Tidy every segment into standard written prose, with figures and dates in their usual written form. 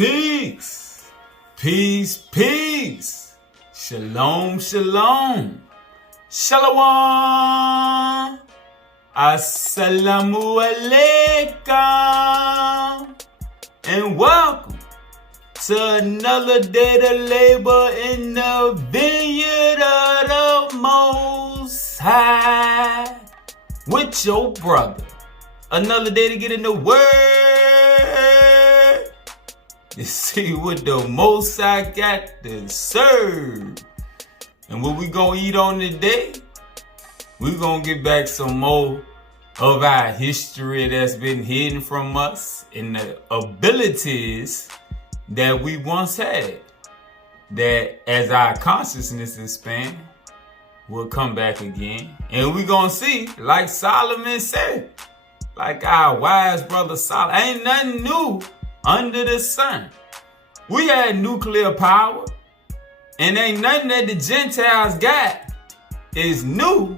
Peace, peace, peace. Shalom, shalom. Shalom. Assalamu alaikum. And welcome to another day to labor in the vineyard of the Most High with your brother. Another day to get in the word. To see what the Most High got to serve. And what we gonna eat on today? We gonna get back some more of our history that's been hidden from us and the abilities that we once had. That as our consciousness expands, will come back again. And we gonna see, like Solomon said, like our wise brother Solomon, ain't nothing new under the sun. We had nuclear power, and ain't nothing that the Gentiles got is new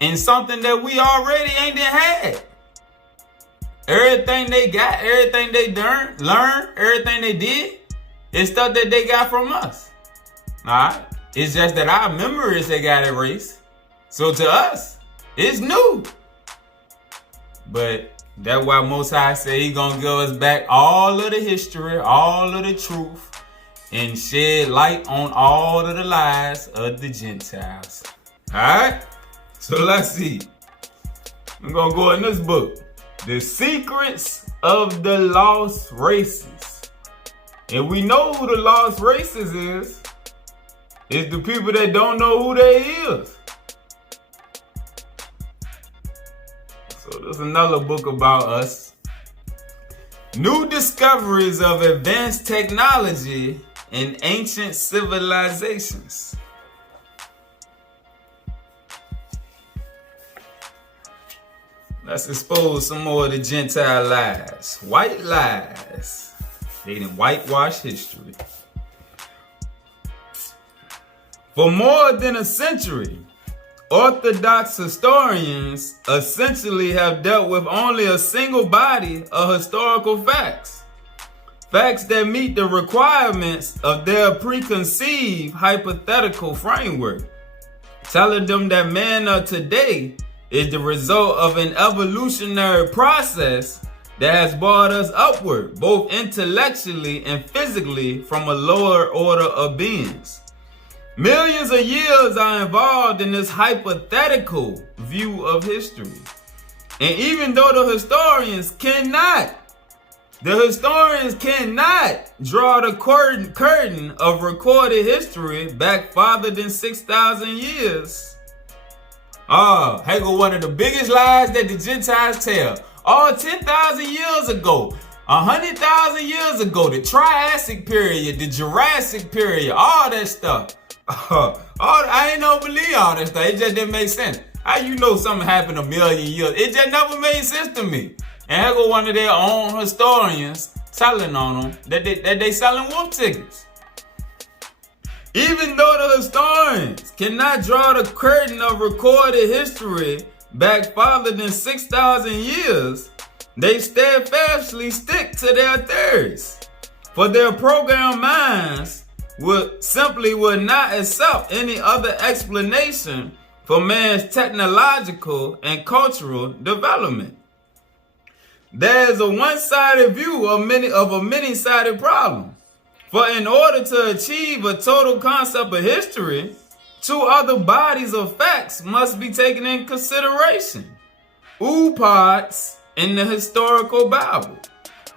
and something that we already ain't had. Everything they got, everything they learned, everything they did is stuff that they got from us. Alright? It's just that our memories they got erased. So to us, it's new. But that's why Most High say he gonna give us back all of the history, all of the truth, and shed light on all of the lies of the Gentiles. Alright? So let's see. I'm gonna go in this book. The Secrets of the Lost Races. And we know who the lost races is. It's the people that don't know who they is. So there's another book about us. New discoveries of advanced technology in ancient civilizations. Let's expose some more of the Gentile lies. White lies. They didn't whitewash history. For more than a century, Orthodox historians essentially have dealt with only a single body of historical facts. Facts that meet the requirements of their preconceived hypothetical framework, telling them that man of today is the result of an evolutionary process that has brought us upward, both intellectually and physically, from a lower order of beings. Millions of years are involved in this hypothetical view of history. And even though the historians cannot draw the curtain of recorded history back farther than 6,000 years. Here go one of the biggest lies that the Gentiles tell. 10,000 years ago, 100,000 years ago, the Triassic period, the Jurassic period, all that stuff. I ain't no believe all that stuff. It just didn't make sense. How you know something happened a million years? It just never made sense to me. And here go one of their own historians telling on them that they selling wolf tickets. Even though the historians cannot draw the curtain of recorded history back farther than 6,000 years, they steadfastly stick to their theories. For their programmed minds would not accept any other explanation for man's technological and cultural development. There is a one-sided view of a many-sided problem. For in order to achieve a total concept of history, two other bodies of facts must be taken in consideration. Upads in the historical Bible.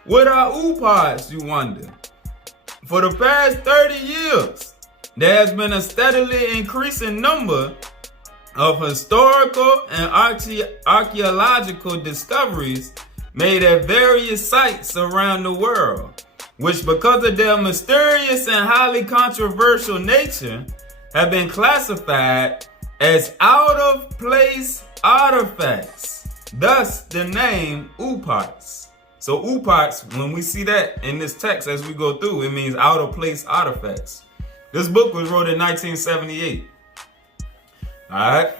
What are upads, you wonder? For the past 30 years, there has been a steadily increasing number of historical and archaeological discoveries made at various sites around the world, which because of their mysterious and highly controversial nature, have been classified as out-of-place artifacts, thus the name upads. So upads, when we see that in this text as we go through, it means out-of-place artifacts. This book was wrote in 1978. Alright?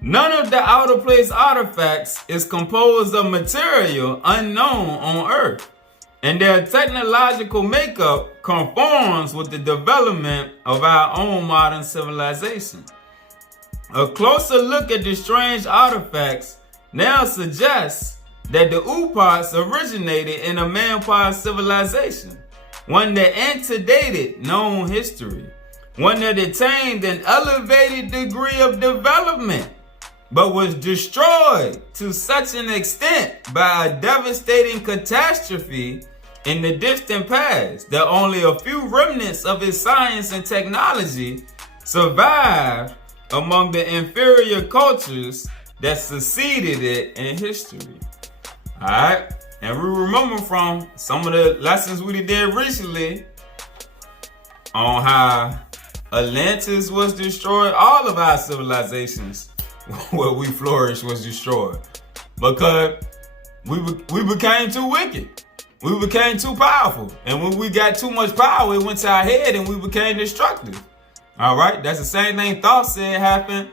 None of the out-of-place artifacts is composed of material unknown on Earth. and their technological makeup conforms with the development of our own modern civilization. A closer look at the strange artifacts now suggests that the Upas originated in a man-powered civilization, one that antedated known history, one that attained an elevated degree of development, but was destroyed to such an extent by a devastating catastrophe in the distant past that only a few remnants of its science and technology survived among the inferior cultures that succeeded it in history. Alright, and we remember from some of the lessons we did recently on how Atlantis was destroyed. All of our civilizations where we flourished was destroyed because we became too wicked. We became too powerful. And when we got too much power, it went to our head and we became destructive. Alright, that's the same thing Thoth said happened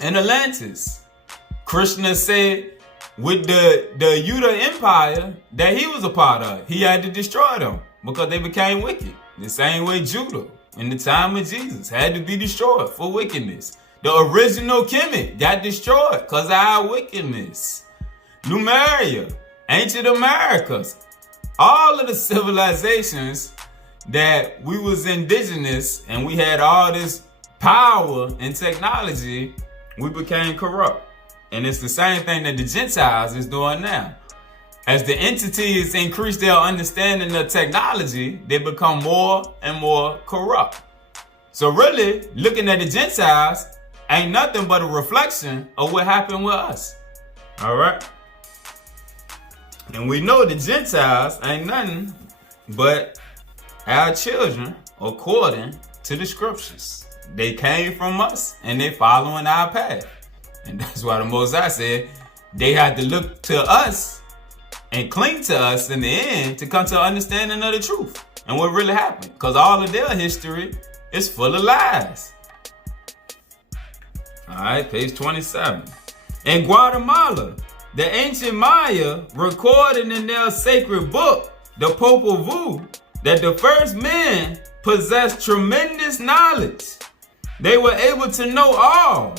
in Atlantis. Krishna said with the Yuddha Empire that he was a part of, he had to destroy them because they became wicked. The same way Judah in the time of Jesus had to be destroyed for wickedness. The original Kemet got destroyed because of our wickedness. Numeria, ancient Americas, all of the civilizations that we was indigenous and we had all this power and technology, we became corrupt. And it's the same thing that the Gentiles is doing now. As the entities increase their understanding of technology, they become more and more corrupt. So really, looking at the Gentiles ain't nothing but a reflection of what happened with us. All right? And we know the Gentiles ain't nothing but our children according to the scriptures. They came from us and they following our path. And that's why the Most High said they had to look to us and cling to us in the end to come to an understanding of the truth and what really happened. Because all of their history is full of lies. Alright, page 27. In Guatemala, the ancient Maya recorded in their sacred book, the Popol Vuh, that the first men possessed tremendous knowledge. They were able to know all,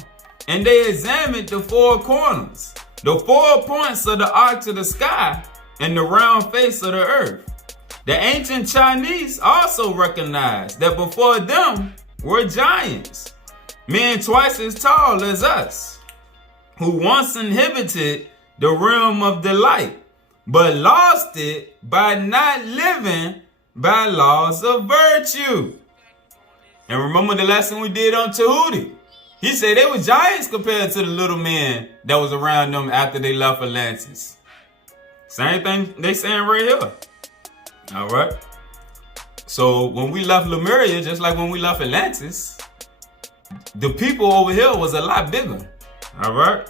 and they examined the four corners, the 4 points of the arc to the sky, and the round face of the earth. The ancient Chinese also recognized that before them were giants, men twice as tall as us, who once inhabited the realm of delight, but lost it by not living by laws of virtue. And remember the lesson we did on Tahuti? He said they were giants compared to the little men that was around them after they left Atlantis. Same thing they saying right here. All right. So when we left Lemuria, just like when we left Atlantis, the people over here was a lot bigger. All right.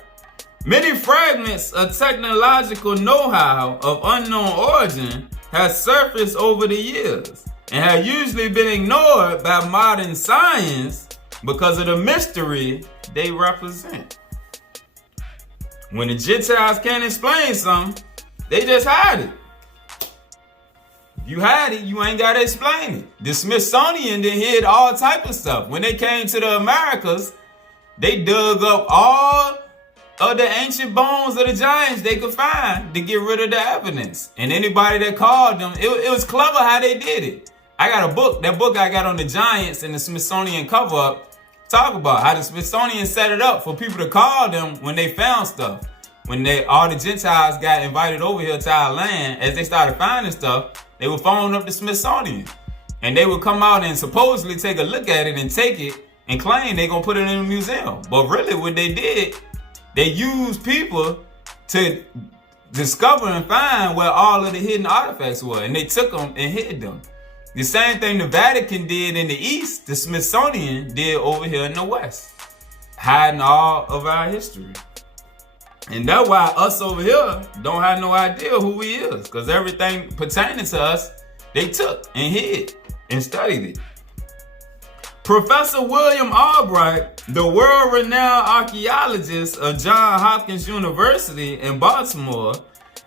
Many fragments of technological know-how of unknown origin has surfaced over the years and have usually been ignored by modern science because of the mystery they represent. When the Gentiles can't explain something, they just hide it. If you hide it, you ain't gotta explain it. The Smithsonian done hid all type of stuff. When they came to the Americas, they dug up all of the ancient bones of the giants they could find to get rid of the evidence. And anybody that called them, it was clever how they did it. I got a book, that book I got on the giants and the Smithsonian cover up, talk about how the Smithsonian set it up for people to call them when they found stuff. When all the Gentiles got invited over here to our land, as they started finding stuff, they would phone up the Smithsonian. And they would come out and supposedly take a look at it and take it and claim they gonna put it in a museum. But really what they did, they used people to discover and find where all of the hidden artifacts were. And they took them and hid them. The same thing the Vatican did in the East, the Smithsonian did over here in the West, hiding all of our history. And that's why us over here don't have no idea who we is, because everything pertaining to us, they took and hid and studied it. Professor William Albright, the world-renowned archaeologist of Johns Hopkins University in Baltimore,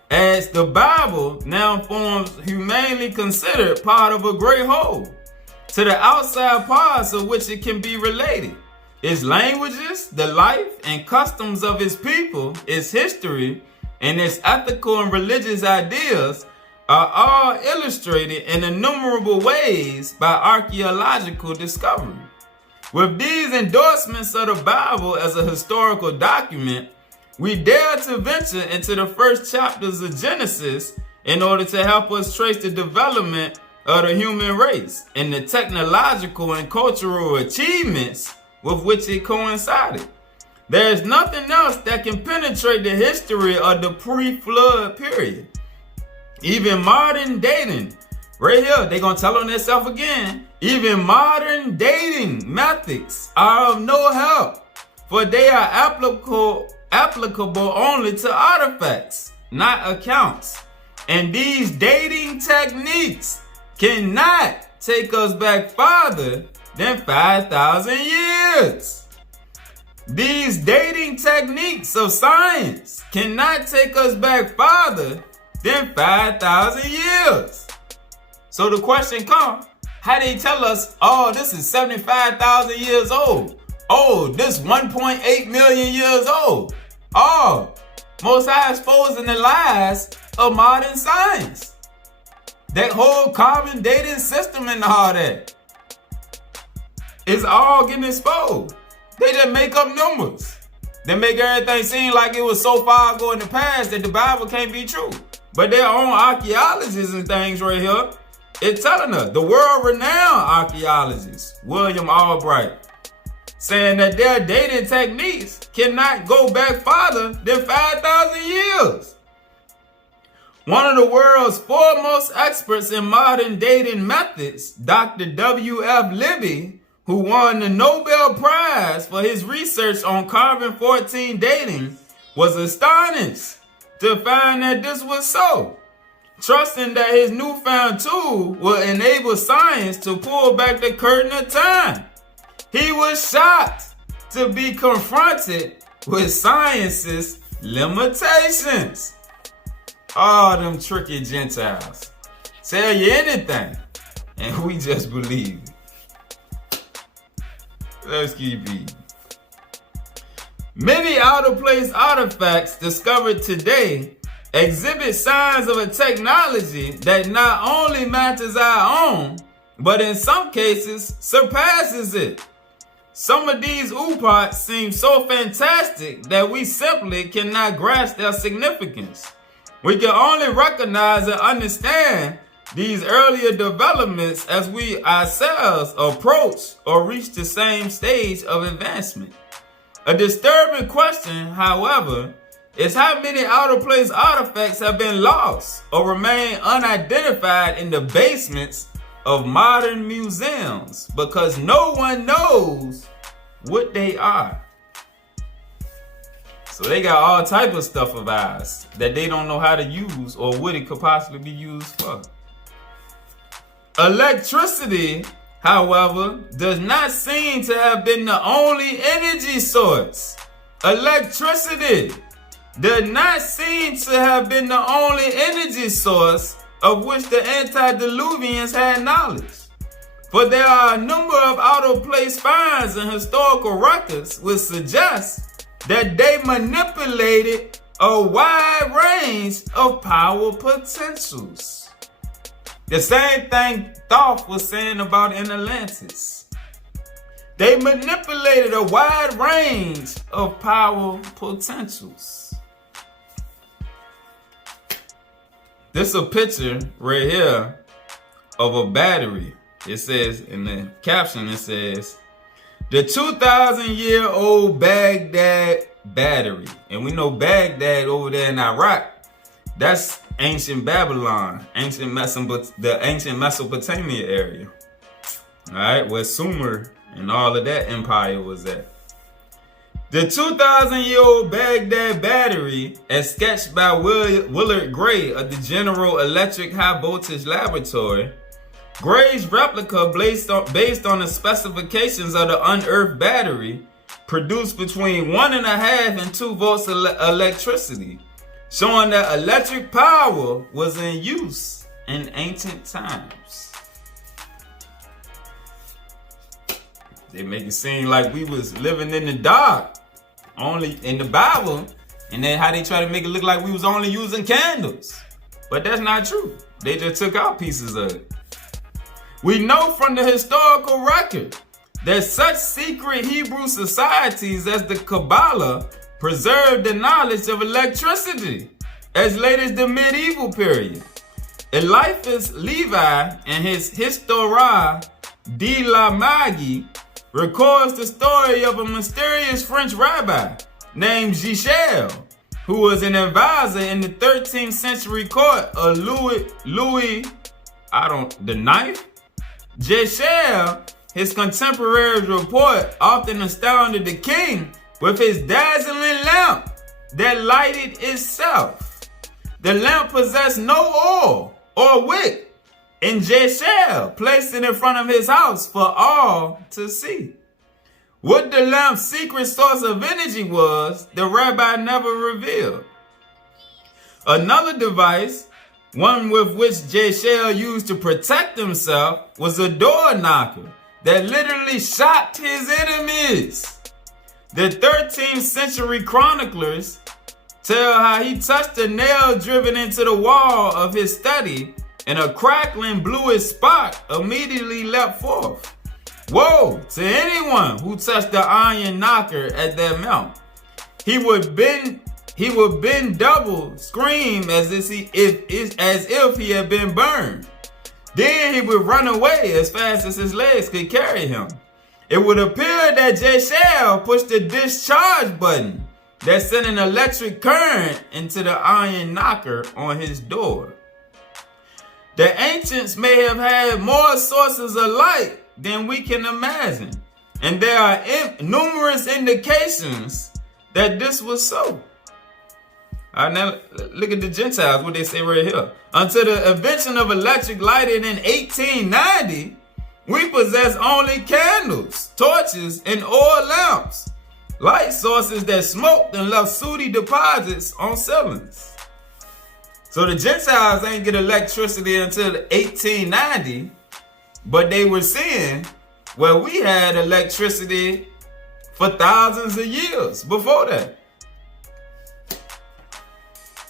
as the Bible now forms humanly considered part of a great whole, to the outside parts of which it can be related. Its languages, the life and customs of its people, its history, and its ethical and religious ideas are all illustrated in innumerable ways by archaeological discovery. With these endorsements of the Bible as a historical document, we dare to venture into the first chapters of Genesis in order to help us trace the development of the human race and the technological and cultural achievements with which it coincided. There is nothing else that can penetrate the history of the pre-flood period. Even modern dating, right here, they're going to tell on themselves again, even modern dating methods are of no help, for they are applicable only to artifacts, not accounts. And these dating techniques cannot take us back farther than 5,000 years. These dating techniques of science cannot take us back farther than 5,000 years. So the question comes, how they tell us, oh, this is 75,000 years old. Oh, this 1.8 million years old. Oh, Most High exposing the lies of modern science. That whole carbon dating system and all that. It's all getting exposed. They just make up numbers. They make everything seem like it was so far ago in the past that the Bible can't be true. But their own archaeologists and things right here, it's telling us, the world-renowned archaeologist, William Albright, saying that their dating techniques cannot go back farther than 5,000 years. One of the world's foremost experts in modern dating methods, Dr. W.F. Libby, who won the Nobel Prize for his research on carbon-14 dating, was astonished to find that this was so, trusting that his newfound tool will enable science to pull back the curtain of time. He was shocked to be confronted with science's limitations. All them tricky Gentiles tell you anything, and we just believe it. Let's keep reading. Many out-of-place artifacts discovered today exhibit signs of a technology that not only matches our own, but in some cases surpasses it. Some of these upots seem so fantastic that we simply cannot grasp their significance. We can only recognize and understand these earlier developments as we ourselves approach or reach the same stage of advancement. A disturbing question, however, is how many out-of-place artifacts have been lost or remain unidentified in the basements of modern museums because no one knows what they are. So they got all type of stuff of ours that they don't know how to use or what it could possibly be used for. Electricity, however, does not seem to have been the only energy source. Electricity does not seem to have been the only energy source of which the antediluvians had knowledge. For there are a number of out-of-place finds and historical records which suggest that they manipulated a wide range of power potentials. The same thing Thoth was saying about in Atlantis. They manipulated a wide range of power potentials. This is a picture right here of a battery. It says in the caption, it says, the 2,000-year-old Baghdad battery. And we know Baghdad over there in Iraq, that's ancient Babylon, the ancient Mesopotamia area. All right, where Sumer and all of that empire was at. The 2,000-year-old Baghdad battery, as sketched by Willard Gray of the General Electric High Voltage Laboratory, Gray's replica, based on the specifications of the unearthed battery, produced between 1.5 and 2 volts of electricity, showing that electric power was in use in ancient times. They make it seem like we was living in the dark, only in the Bible, and then how they try to make it look like we was only using candles. But that's not true. They just took out pieces of it. We know from the historical record that such secret Hebrew societies as the Kabbalah preserved the knowledge of electricity as late as the medieval period. Eliphas Levi in his Histoire de la Magie records the story of a mysterious French rabbi named Gichel, who was an advisor in the 13th century court of Louis the Ninth. Gichel, his contemporaries report, often astounded the king with his dazzling lamp that lighted itself. The lamp possessed no oil or wick, and Gichel placed it in front of his house for all to see. What the lamp's secret source of energy was, the rabbi never revealed. Another device, one with which Gichel used to protect himself, was a door knocker that literally shocked his enemies. The 13th century chroniclers tell how he touched a nail driven into the wall of his study, and a crackling bluish spark immediately leapt forth. Woe to anyone who touched the iron knocker at that mount. He would bend double, scream as if he had been burned. Then he would run away as fast as his legs could carry him. It would appear that Gichel pushed the discharge button that sent an electric current into the iron knocker on his door. The ancients may have had more sources of light than we can imagine, and there are numerous indications that this was so. All right, now look at the Gentiles, what they say right here. Until the invention of electric lighting in 1890, we possess only candles, torches, and oil lamps, light sources that smoked and left sooty deposits on ceilings. So the Gentiles ain't get electricity until 1890, but they were seeing where we had electricity for thousands of years before that.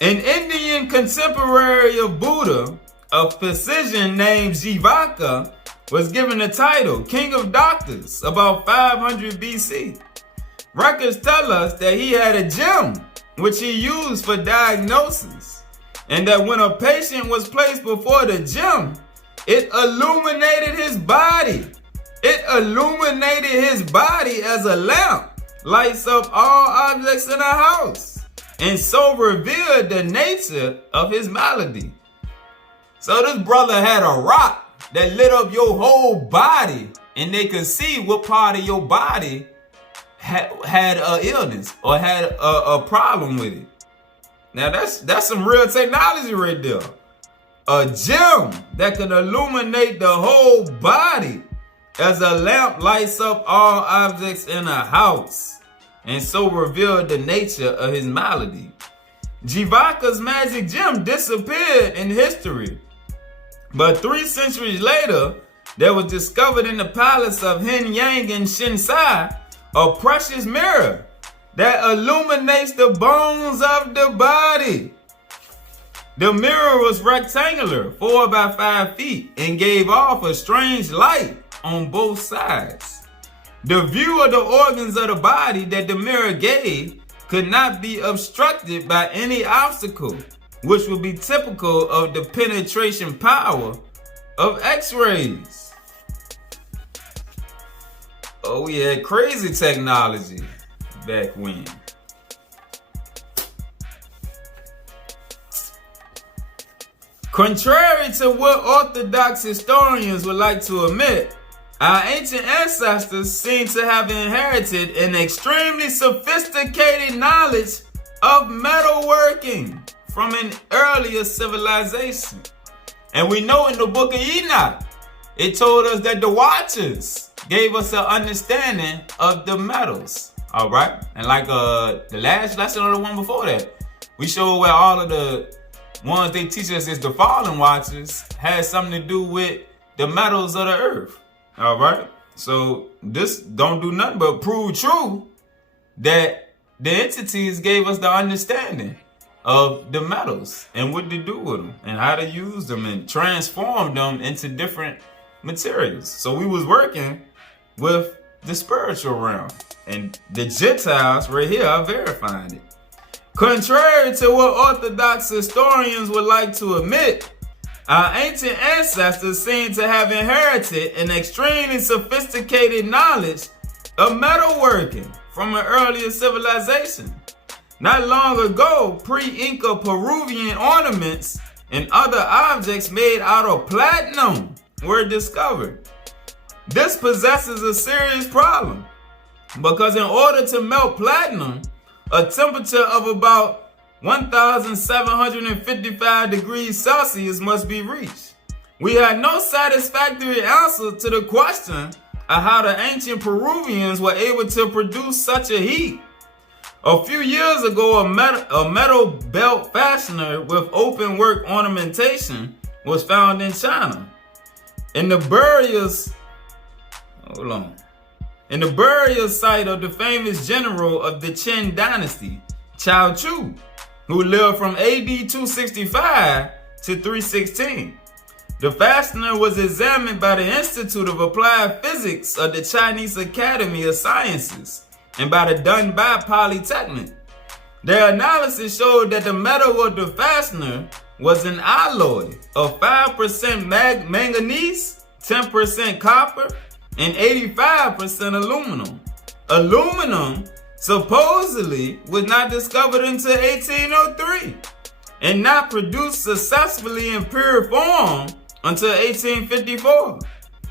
An Indian contemporary of Buddha, a physician named Jivaka, was given the title King of Doctors about 500 BC. Records tell us that he had a gem which he used for diagnosis, and that when a patient was placed before the gem, it illuminated his body. It illuminated his body as a lamp lights up all objects in a house, and so revealed the nature of his malady. So this brother had a rock that lit up your whole body, and they could see what part of your body had an illness or had a problem with it. Now that's some real technology right there. A gem that can illuminate the whole body as a lamp lights up all objects in a house, and so revealed the nature of his malady. Jivaka's magic gem disappeared in history, but 3 centuries later, there was discovered in the palace of Hin Yang in Shinsai a precious mirror that illuminates the bones of the body. The mirror was rectangular, 4 by 5 feet, and gave off a strange light on both sides. The view of the organs of the body that the mirror gave could not be obstructed by any obstacle, which would be typical of the penetration power of X-rays. Oh, we had crazy technology back when. Contrary to what Orthodox historians would like to admit, our ancient ancestors seem to have inherited an extremely sophisticated knowledge of metalworking from an earlier civilization. And we know in the book of Enoch, it told us that the Watchers gave us an understanding of the metals. All right. And like the last lesson or the one before that, We showed where all of the ones they teach us is the fallen watchers has something to do with the metals of the earth. All right. So this don't do nothing but prove true that the entities gave us the understanding of the metals and what to do with them and how to use them and transform them into different materials. So we was working with the spiritual realm, and the Gentiles right here are verifying it. Contrary to what Orthodox historians would like to admit, our ancient ancestors seem to have inherited an extremely sophisticated knowledge of metalworking from an earlier civilization. Not long ago, pre-Inca Peruvian ornaments and other objects made out of platinum were discovered. This possesses a serious problem because in order to melt platinum, a temperature of about 1,755 degrees Celsius must be reached. We had no satisfactory answer to the question of how the ancient Peruvians were able to produce such a heat. A few years ago, a metal belt fastener with open work ornamentation was found in China. In the burial site of the famous general of the Qin dynasty, Chao Chu, who lived from AD 265 to 316. The fastener was examined by the Institute of Applied Physics of the Chinese Academy of Sciences and by the Dunbar Polytechnic. Their analysis showed that the metal of the fastener was an alloy of 5% manganese, 10% copper, and 85% aluminum. Aluminum supposedly was not discovered until 1803 and not produced successfully in pure form until 1854.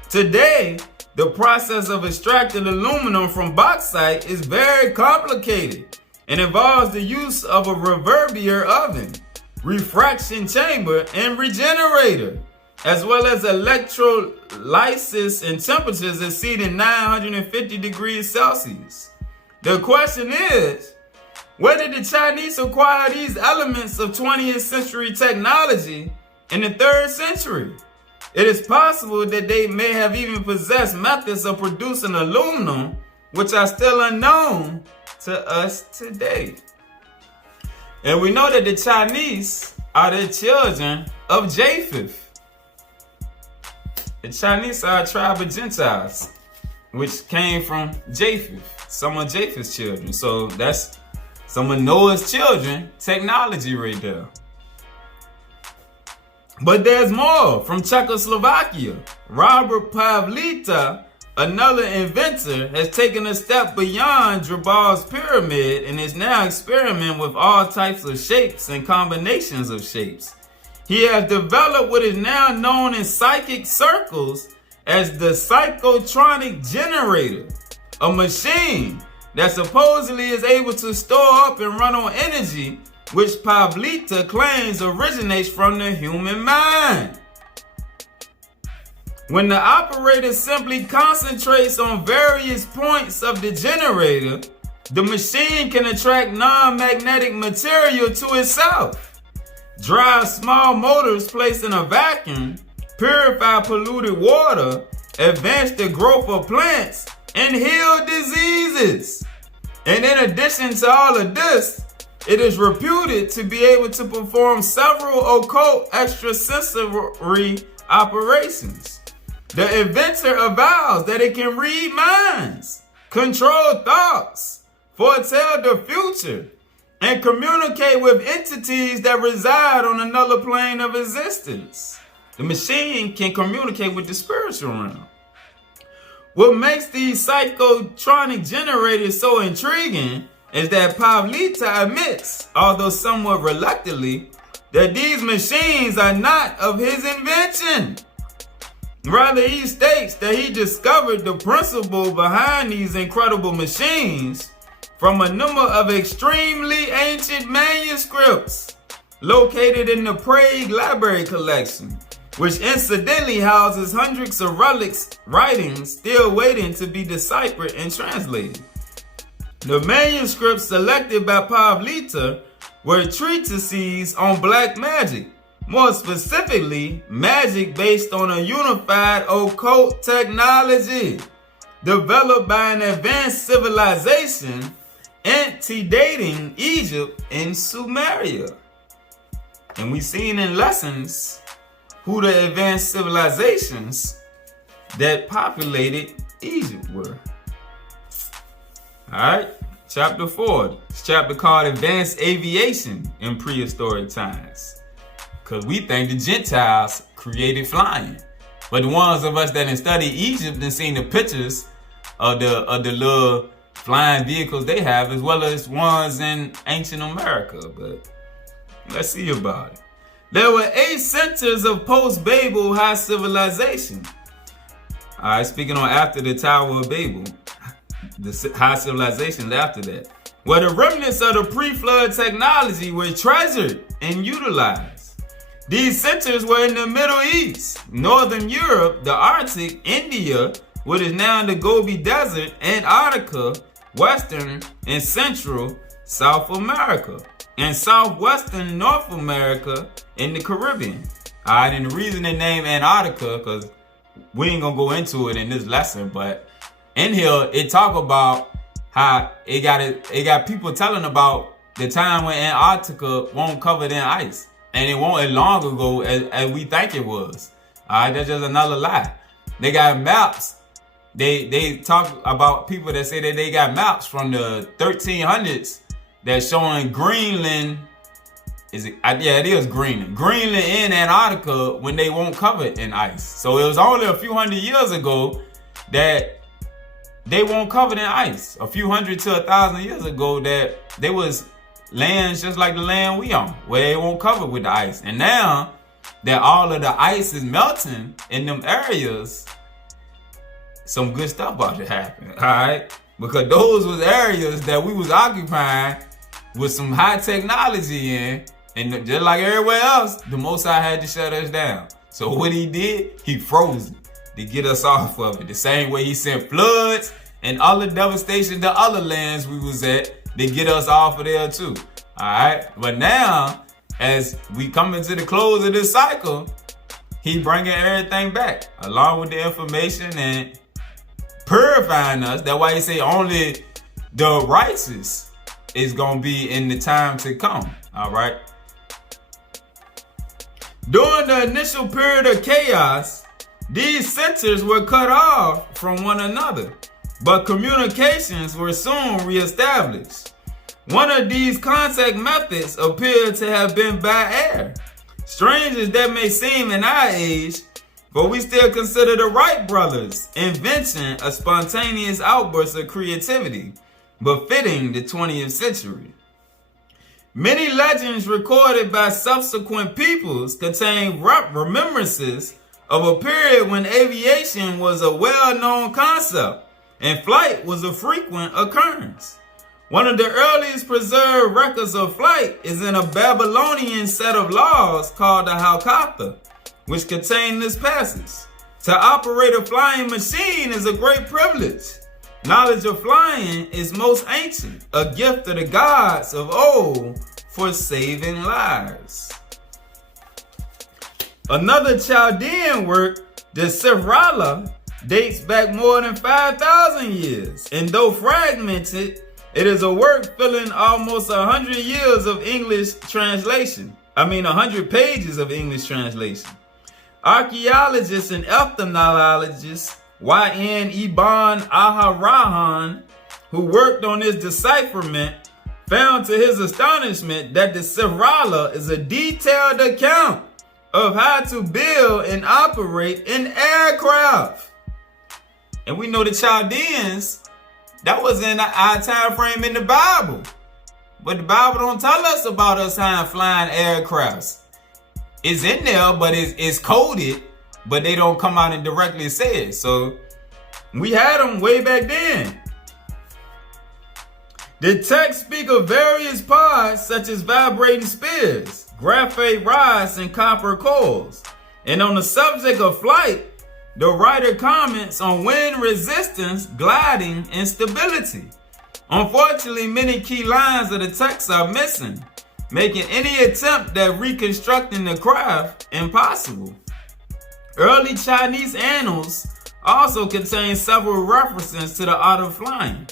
Today, the process of extracting aluminum from bauxite is very complicated and involves the use of a reverbier oven, refraction chamber, and regenerator, as well as electrolysis and temperatures exceeding 950 degrees Celsius. The question is, where did the Chinese acquire these elements of 20th century technology in the 3rd century? It is possible that they may have even possessed methods of producing aluminum, which are still unknown to us today. And we know that the Chinese are the children of Japheth. The Chinese are a tribe of Gentiles, which came from Japheth, some of Japheth's children. So that's some of Noah's children, technology right there. But there's more. From Czechoslovakia, Robert Pavlita, another inventor, has taken a step beyond Drabal's pyramid and is now experimenting with all types of shapes and combinations of shapes. He has developed what is now known in psychic circles as the Psychotronic generator, a machine that supposedly is able to store up and run on energy, which Pavlita claims originates from the human mind. When the operator simply concentrates on various points of the generator, the machine can attract non-magnetic material to itself, drive small motors placed in a vacuum, purify polluted water, advance the growth of plants, and heal diseases. And in addition to all of this, it is reputed to be able to perform several occult extrasensory operations. The inventor avows that it can read minds, control thoughts, foretell the future, and communicate with entities that reside on another plane of existence. The machine can communicate with the spiritual realm. What makes these psychotronic generators so intriguing is that Pavlita admits, although somewhat reluctantly, that these machines are not of his invention. Rather, he states that he discovered the principle behind these incredible machines from a number of extremely ancient manuscripts located in the Prague Library Collection, which incidentally houses hundreds of relics writings still waiting to be deciphered and translated. The manuscripts selected by Pavlita were treatises on black magic, more specifically, magic based on a unified occult technology developed by an advanced civilization antedating Egypt and Sumeria. And we seen in lessons who the advanced civilizations that populated Egypt were. Alright, chapter 4. It's a chapter called Advanced Aviation in Prehistoric Times. Because we think the Gentiles created flying. But the ones of us that have studied Egypt and seen the pictures of the little flying vehicles they have, as well as ones in ancient America. But let's see about it. There were 8 centers of post-Babel high civilization. Alright, speaking on after the Tower of Babel, the high civilizations after that, where the remnants of the pre-flood technology were treasured and utilized. These centers were in the Middle East, Northern Europe, the Arctic, India, what is now the Gobi Desert, Antarctica, Western and Central South America, and Southwestern North America in the Caribbean. Alright, and the reason they name Antarctica, because we ain't gonna go into it in this lesson, but in here it talk about how it got people telling about the time when Antarctica won't covered in ice. And it won't as long ago as we think it was. Alright, that's just another lie. They got maps. They talk about people that say that they got maps from the 1300s that showing Greenland. Yeah, it is Greenland. Greenland and Antarctica when they won't cover it in ice. So it was only a few hundred years ago that they won't cover it in ice. A few hundred to 1,000 years ago that they was lands just like the land we on, where it won't cover with the ice. And now that all of the ice is melting in them areas, some good stuff about to happen, alright? Because those was areas that we was occupying with some high technology in, and just like everywhere else, the Most High had to shut us down. So what he did, he froze it to get us off of it. The same way he sent floods and other devastation to other lands we was at to get us off of there too. Alright? But now, as we come into the close of this cycle, he bringing everything back along with the information and purifying us. That's why he say only the righteous is going to be in the time to come. Alright? During the initial period of chaos, these centers were cut off from one another, but communications were soon reestablished. One of these contact methods appeared to have been by air. Strange as that may seem in our age, but we still consider the Wright brothers' invention a spontaneous outburst of creativity, befitting the 20th century. Many legends recorded by subsequent peoples contain remembrances of a period when aviation was a well-known concept and flight was a frequent occurrence. One of the earliest preserved records of flight is in a Babylonian set of laws called the Hakadah, which contain this passage. To operate a flying machine is a great privilege. Knowledge of flying is most ancient, a gift of the gods of old for saving lives. Another Chaldean work, the Cyclical, dates back more than 5,000 years, and though fragmented, it is a work filling almost 100 years of English translation. 100 pages of English translation. Archaeologist and ethnologist Y.N. Ibn Aharahan, who worked on this decipherment, found to his astonishment that the Cyclical is a detailed account of how to build and operate an aircraft. And we know the Chaldeans, that was in our time frame in the Bible. But the Bible don't tell us about us having flying aircrafts. It's in there, but it's coded, but they don't come out and directly say it. So we had them way back then. The texts speak of various parts such as vibrating spears, graphite rods, and copper coils. And on the subject of flight, the writer comments on wind resistance, gliding, and stability. Unfortunately, many key lines of the text are missing. making any attempt at reconstructing the craft impossible. Early Chinese annals also contain several references to the art of flying.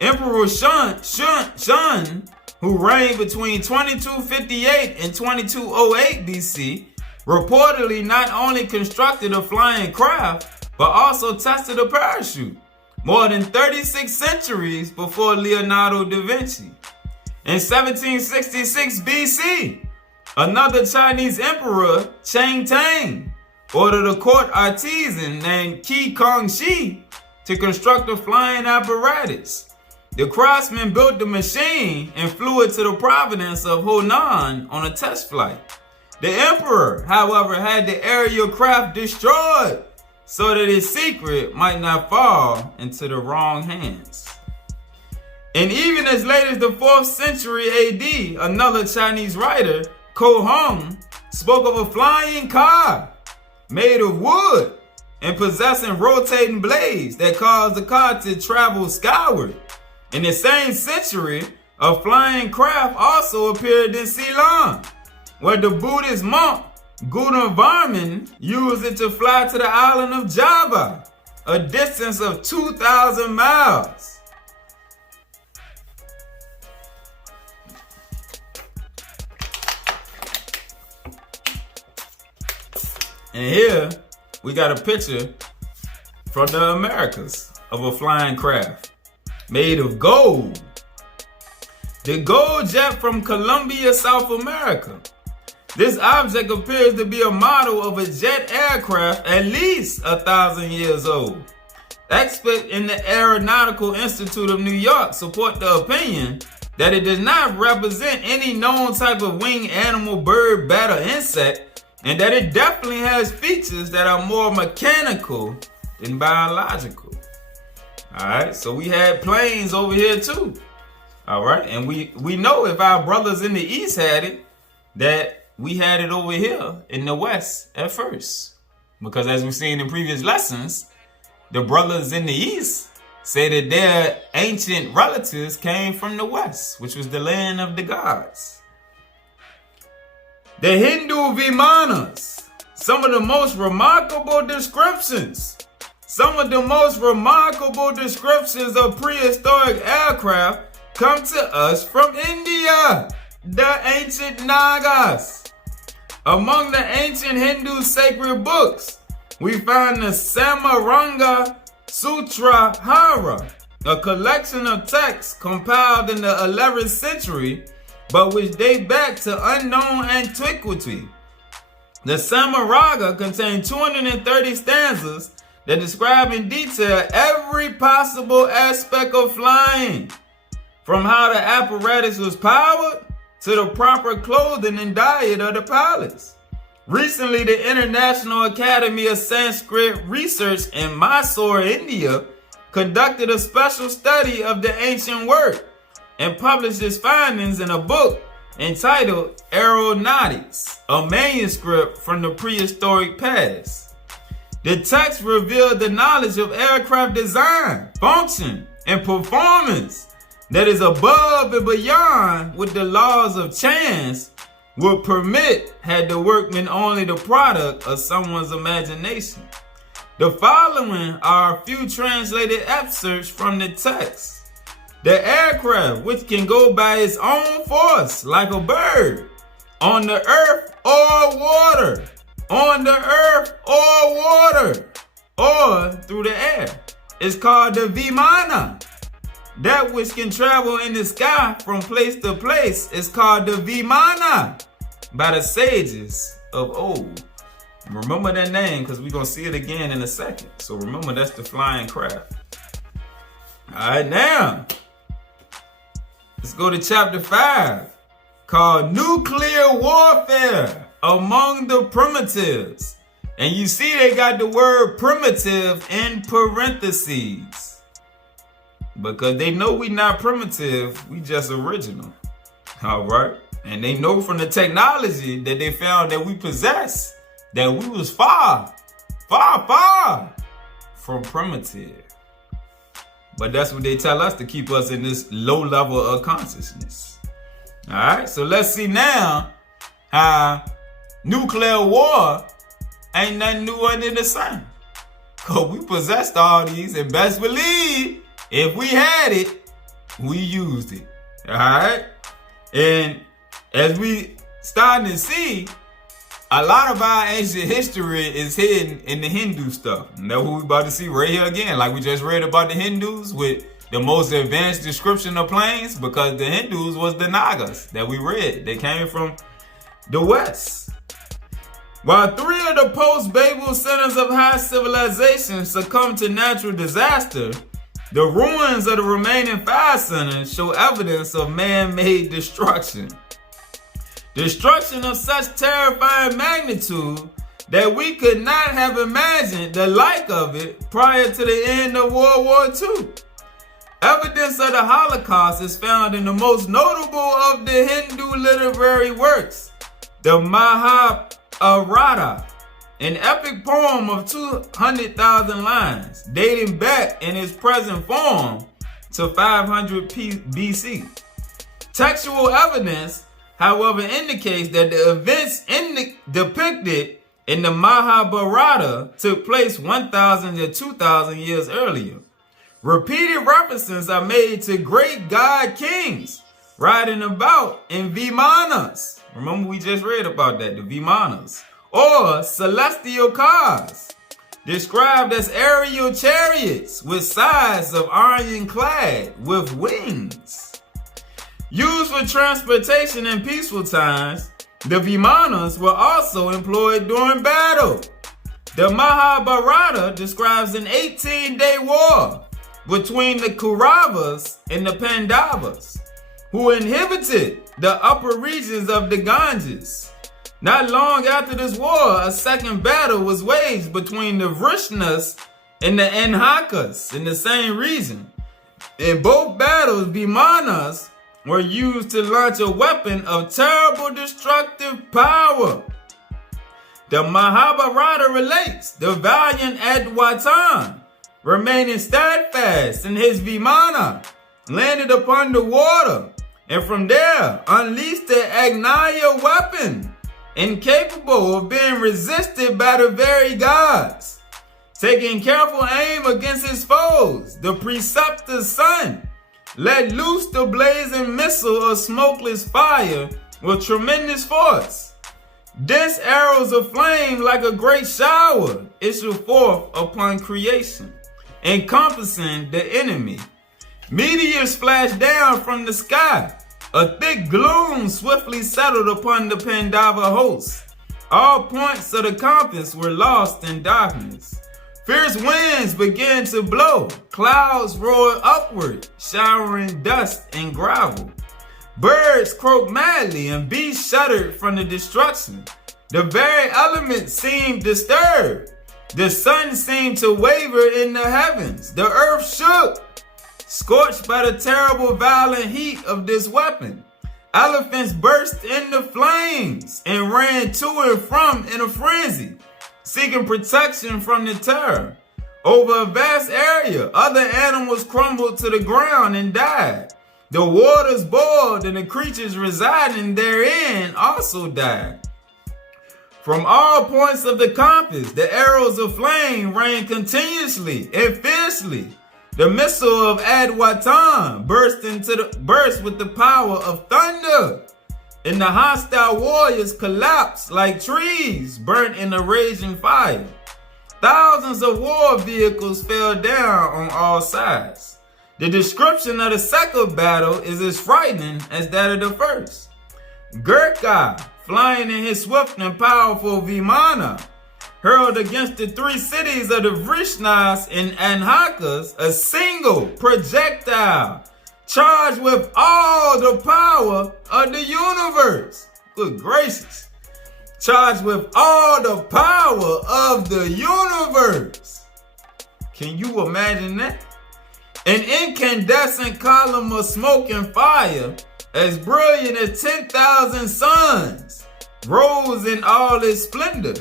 Emperor Shun, who reigned between 2258 and 2208 BC, reportedly not only constructed a flying craft, but also tested a parachute, more than 36 centuries before Leonardo da Vinci. In 1766 BC, another Chinese emperor, Cheng Tang, ordered a court artisan named Qi Kongxi to construct a flying apparatus. The craftsman built the machine and flew it to the province of Hunan on a test flight. The emperor, however, had the aerial craft destroyed so that his secret might not fall into the wrong hands. And even as late as the 4th century AD, another Chinese writer, Ko Hong, spoke of a flying car made of wood and possessing rotating blades that caused the car to travel skyward. In the same century, a flying craft also appeared in Ceylon, where the Buddhist monk Gunavarman used it to fly to the island of Java, a distance of 2,000 miles. And here we got a picture from the Americas of a flying craft made of gold. The gold jet from Colombia, South America. This object appears to be a model of a jet aircraft at least 1,000 years old. Experts in the Aeronautical Institute of New York support the opinion that it does not represent any known type of winged animal, bird, bat, or insect, and that it definitely has features that are more mechanical than biological. Alright, so we had planes over here too. Alright, and we know if our brothers in the East had it, that we had it over here in the West at first. Because as we've seen in previous lessons, the brothers in the East say that their ancient relatives came from the West, which was the land of the gods. The Hindu Vimanas, some of the most remarkable descriptions. Some of the most remarkable descriptions of prehistoric aircraft come to us from India, the ancient Nagas. Among the ancient Hindu sacred books, we find the Samaranga Sutrahara, a collection of texts compiled in the 11th century, but which date back to unknown antiquity. The Samaraga contains 230 stanzas that describe in detail every possible aspect of flying, from how the apparatus was powered to the proper clothing and diet of the pilots. Recently, the International Academy of Sanskrit Research in Mysore, India, conducted a special study of the ancient work and published its findings in a book entitled Aeronautics, a manuscript from the prehistoric past. The text revealed the knowledge of aircraft design, function, and performance that is above and beyond what the laws of chance would permit had the work been only the product of someone's imagination. The following are a few translated excerpts from the text. The aircraft, which can go by its own force like a bird, on the earth or water, on the earth or water, or through the air, is called the Vimana. That which can travel in the sky from place to place is called the Vimana by the sages of old. Remember that name because we're going to see it again in a second. So remember, that's the flying craft. All right, now let's go to chapter 5 called Nuclear Warfare Among the Primitives. And you see they got the word primitive in parentheses. Because they know we not primitive, we just original. All right? And they know from the technology that they found that we possess that we was far from primitive. But that's what they tell us to keep us in this low level of consciousness. Alright, so let's see now how nuclear war ain't nothing new under the sun. Cause we possessed all these, and best believe if we had it, we used it. Alright? And as we starting to see, a lot of our ancient history is hidden in the Hindu stuff. And that's what we about to see right here again. Like we just read about the Hindus with the most advanced description of planes, because the Hindus was the Nagas that we read. They came from the West. While 3 of the post-Babel centers of high civilization succumbed to natural disaster, the ruins of the remaining 5 centers show evidence of man-made destruction. Destruction of such terrifying magnitude that we could not have imagined the like of it prior to the end of World War II. Evidence of the Holocaust is found in the most notable of the Hindu literary works, the Mahabharata, an epic poem of 200,000 lines, dating back in its present form to 500 BC. Textual evidence, however, indicates that the events depicted in the Mahabharata took place 1,000 to 2,000 years earlier. Repeated references are made to great god kings riding about in Vimanas. Remember we just read about that, the Vimanas. Or celestial cars, described as aerial chariots with sides of ironclad with wings. Used for transportation in peaceful times, the Vimanas were also employed during battle. The Mahabharata describes an 18-day war between the Kauravas and the Pandavas, who inhabited the upper regions of the Ganges. Not long after this war, a second battle was waged between the Vrishnas and the Anhakas in the same region. In both battles, Vimanas were used to launch a weapon of terrible destructive power. The Mahabharata relates the valiant Adwatan, remaining steadfast in his Vimana, landed upon the water, and from there unleashed the Agnaya weapon, incapable of being resisted by the very gods. Taking careful aim against his foes, the preceptor's son let loose the blazing missile of smokeless fire with tremendous force. Dense arrows of flame like a great shower issue forth upon creation, encompassing the enemy. Meteors flashed down from the sky. A thick gloom swiftly settled upon the Pandava host. All points of the compass were lost in darkness. Fierce winds began to blow. Clouds roared upward, showering dust and gravel. Birds croaked madly and beasts shuddered from the destruction. The very elements seemed disturbed. The sun seemed to waver in the heavens. The earth shook, scorched by the terrible violent heat of this weapon. Elephants burst into flames and ran to and from in a frenzy, seeking protection from the terror. Over a vast area, other animals crumbled to the ground and died. The waters boiled and the creatures residing therein also died. From all points of the compass, the arrows of flame rained continuously and fiercely. The missile of Adwatan burst with the power of thunder, and the hostile warriors collapsed like trees burnt in a raging fire. Thousands of war vehicles fell down on all sides. The description of the second battle is as frightening as that of the first. Gurkha, flying in his swift and powerful Vimana, hurled against the 3 cities of the Vrishnas and Anhakas a single projectile charged with all the power of the universe. Good gracious. Charged with all the power of the universe. Can you imagine that? An incandescent column of smoke and fire, as brilliant as 10,000 suns, rose in all its splendor.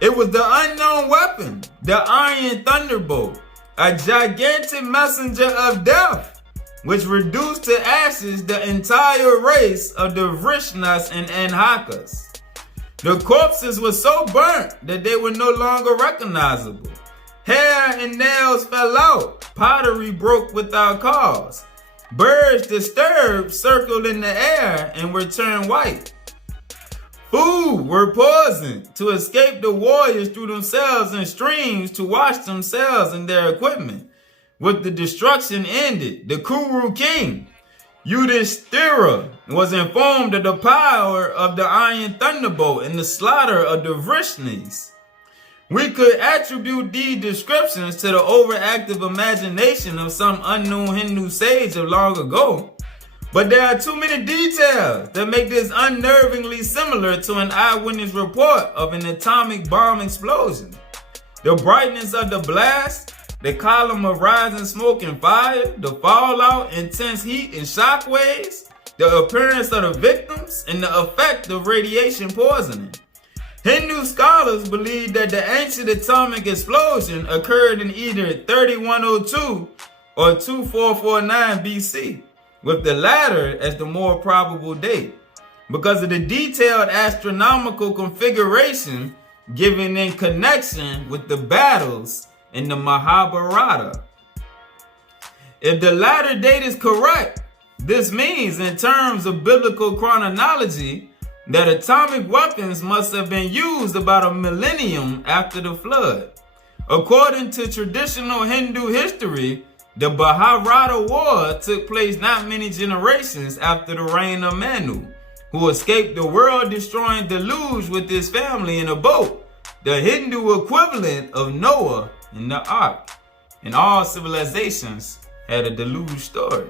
It was the unknown weapon, the Iron Thunderbolt, a gigantic messenger of death, which reduced to ashes the entire race of the Vrishnas and Anhakas. The corpses were so burnt that they were no longer recognizable. Hair and nails fell out. Pottery broke without cause. Birds disturbed circled in the air and were turned white. Food were poisoned to escape the warriors threw themselves in streams to wash themselves and their equipment. With the destruction ended, the Kuru king, Yudhishthira, was informed of the power of the Iron Thunderbolt and the slaughter of the Vrishnis. We could attribute these descriptions to the overactive imagination of some unknown Hindu sage of long ago, but there are too many details that make this unnervingly similar to an eyewitness report of an atomic bomb explosion. The brightness of the blast, the column of rising smoke and fire, the fallout, intense heat and shock waves, the appearance of the victims, and the effect of radiation poisoning. Hindu scholars believe that the ancient atomic explosion occurred in either 3102 or 2449 BC, with the latter as the more probable date, because of the detailed astronomical configuration given in connection with the battles in the Mahabharata. If the latter date is correct, this means in terms of biblical chronology that atomic weapons must have been used about a millennium after the flood. According to traditional Hindu history, the Mahabharata War took place not many generations after the reign of Manu, who escaped the world-destroying deluge with his family in a boat, the Hindu equivalent of Noah in the Ark. And all civilizations had a deluge story.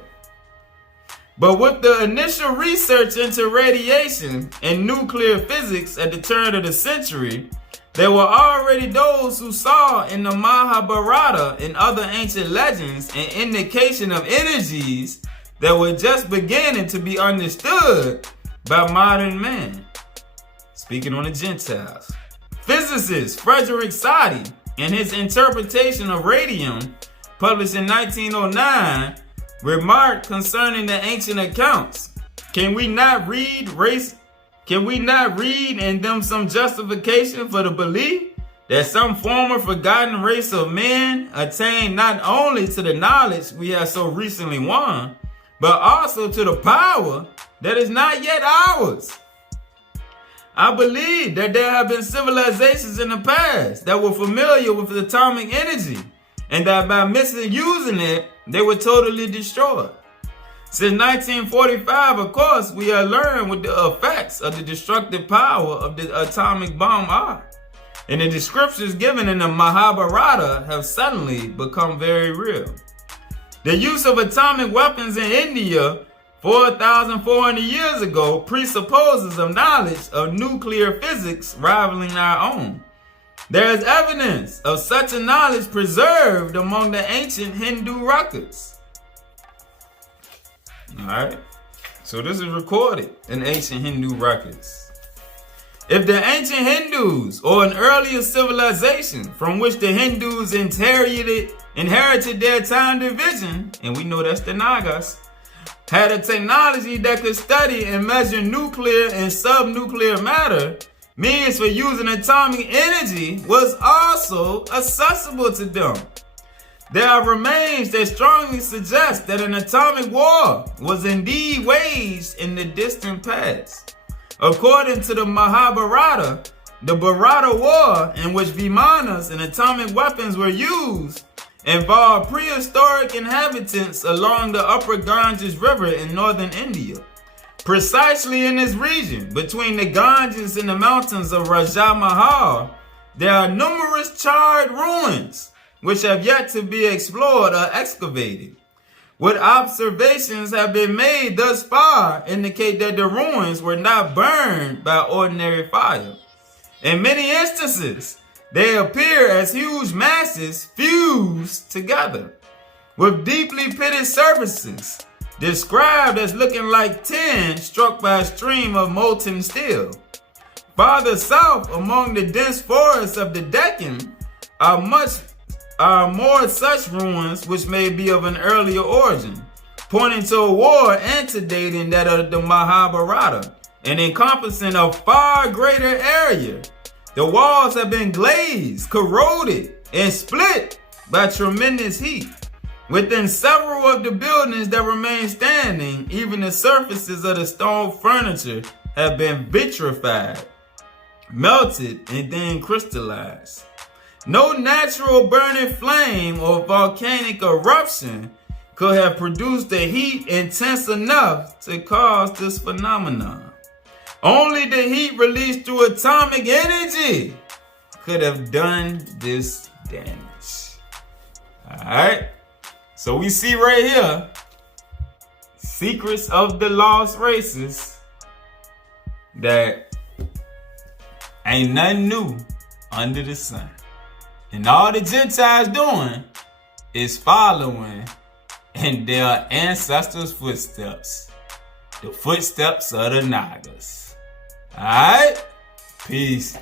But with the initial research into radiation and nuclear physics at the turn of the century, there were already those who saw in the Mahabharata and other ancient legends an indication of energies that were just beginning to be understood by modern man. Speaking on the Gentiles. Physicist Frederick Soddy, in his interpretation of radium, published in 1909, remarked concerning the ancient accounts, Can we not read in them some justification for the belief that some former forgotten race of men attained not only to the knowledge we have so recently won, but also to the power that is not yet ours? I believe that there have been civilizations in the past that were familiar with atomic energy, and that by misusing it, they were totally destroyed. Since 1945, of course, we have learned what the effects of the destructive power of the atomic bomb are. And the descriptions given in the Mahabharata have suddenly become very real. The use of atomic weapons in India 4,400 years ago presupposes a knowledge of nuclear physics rivaling our own. There is evidence of such a knowledge preserved among the ancient Hindu records. Alright, so this is recorded in ancient Hindu records. If the ancient Hindus or an earlier civilization from which the Hindus inherited their time division, and we know that's the Nagas, had a technology that could study and measure nuclear and subnuclear matter, means for using atomic energy was also accessible to them. There are remains that strongly suggest that an atomic war was indeed waged in the distant past. According to the Mahabharata, the Bharata War, in which Vimanas and atomic weapons were used, involved prehistoric inhabitants along the upper Ganges River in northern India. Precisely in this region, between the Ganges and the mountains of Raja Mahal, there are numerous charred ruins which have yet to be explored or excavated. What observations have been made thus far indicate that the ruins were not burned by ordinary fire. In many instances, they appear as huge masses fused together, with deeply pitted surfaces, described as looking like tin struck by a stream of molten steel. Farther south, among the dense forests of the Deccan, are more such ruins which may be of an earlier origin. pointing to a war antedating that of the Mahabharata and encompassing a far greater area. The walls have been glazed, corroded, and split by tremendous heat. Within several of the buildings that remain standing, even the surfaces of the stone furniture have been vitrified, melted, and then crystallized. No natural burning flame or volcanic eruption could have produced a heat intense enough to cause this phenomenon. Only the heat released through atomic energy could have done this damage. Alright, so we see right here, secrets of the lost races, that ain't nothing new under the sun. And all the Gentiles doing is following in their ancestors' footsteps. The footsteps of the Nagas. Alright? Peace.